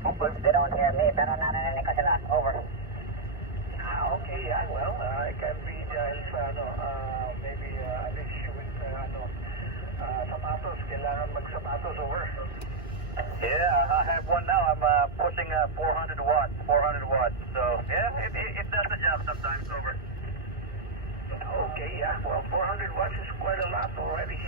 They don't hear me, pero narinig ko sila. Over. Okay, yeah, well, it can be dahil sa maybe an issue with sapatos. Kailangan magsapatos, over. Yeah, I have one now. I'm pushing 400 watts. 400 watts. So yeah, it does the job sometimes. Over. Okay, yeah, well, 400 watts is quite a lot already.